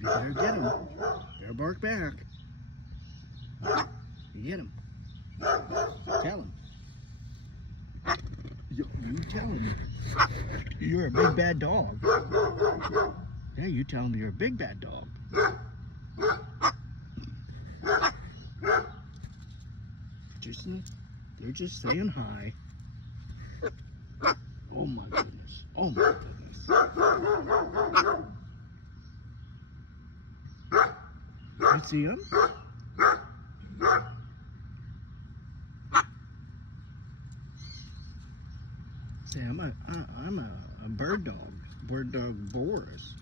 You better get him. Better bark back. You get him. Tell him. You tell him. You're a big bad dog. Yeah, you tell him you're a big bad dog. They're just saying hi. Oh my goodness. Oh my goodness. You see him? Say, I'm a bird dog. Bird dog Boris.